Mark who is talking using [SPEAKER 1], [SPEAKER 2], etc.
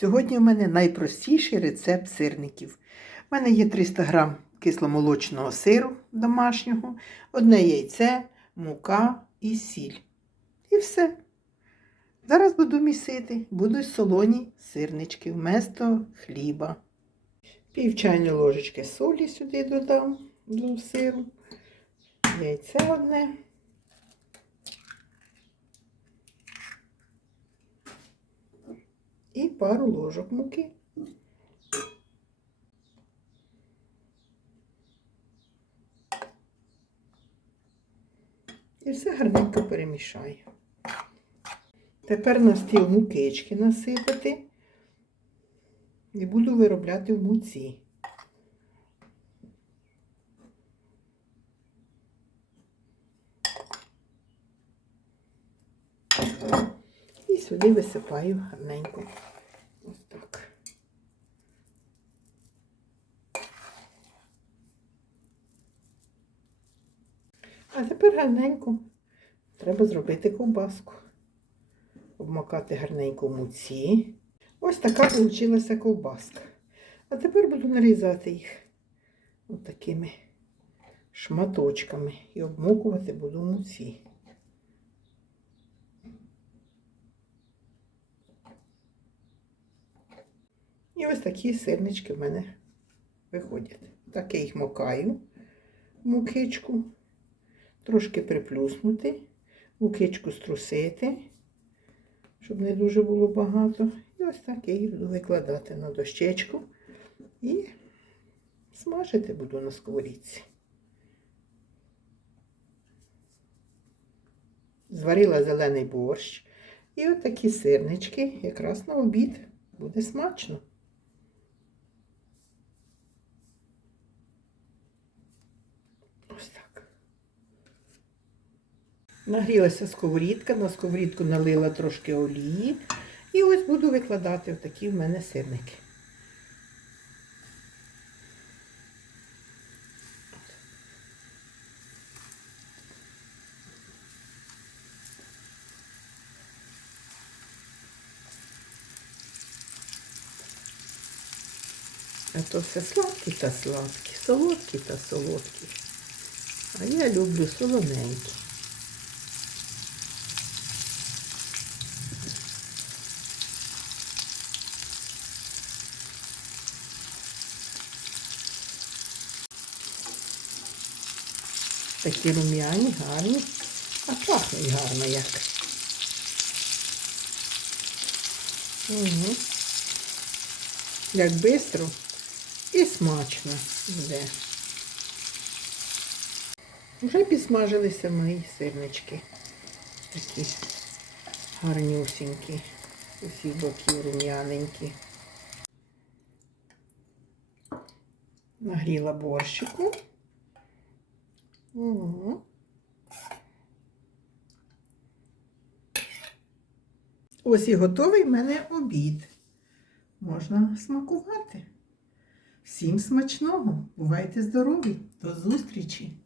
[SPEAKER 1] Сьогодні у мене найпростіший рецепт сирників. У мене є 300 г кисломолочного сиру домашнього, одне яйце, мука і сіль. І все. Зараз буду місити, будуть солоні сирнички вместо хліба. Пів чайної ложечки солі сюди додам до сиру. Яйце одне. І пару ложок муки. І все гарненько перемішаю. Тепер на стіл мукички насипати і буду виробляти в муці. І сюди висипаю гарненько. Ось так. А тепер гарненько треба зробити ковбаску. Обмакати гарненько муці. Ось така вийшла ковбаска. А тепер буду нарізати їх ось такими шматочками і обмокувати буду муці. І ось такі сирнички в мене виходять. Так я їх мокаю в мукичку, трошки приплюснути, мукичку струсити, щоб не дуже було багато. І ось так я їх буду викладати на дощечку і смажити буду на сковорідці. Зварила зелений борщ. І от сирнички якраз на обід буде смачно. Ось так. Нагрілася сковорідка, на сковорідку налила трошки олії. І ось буду викладати отакі в мене сирники. А то все сладкі та сладкі, солодкі та солодкі. А я люблю солоненькі. Такі рум'яні, гарні, а пахнуть гарно як. Угу. Як бистро і смачно буде. Вже підсмажилися мої сирнички. Такі гарнюсінькі. Усі боки рум'яненькі. Нагріла борщику. Угу. Ось і готовий в мене обід. Можна смакувати. Всім смачного! Бувайте здорові! До зустрічі!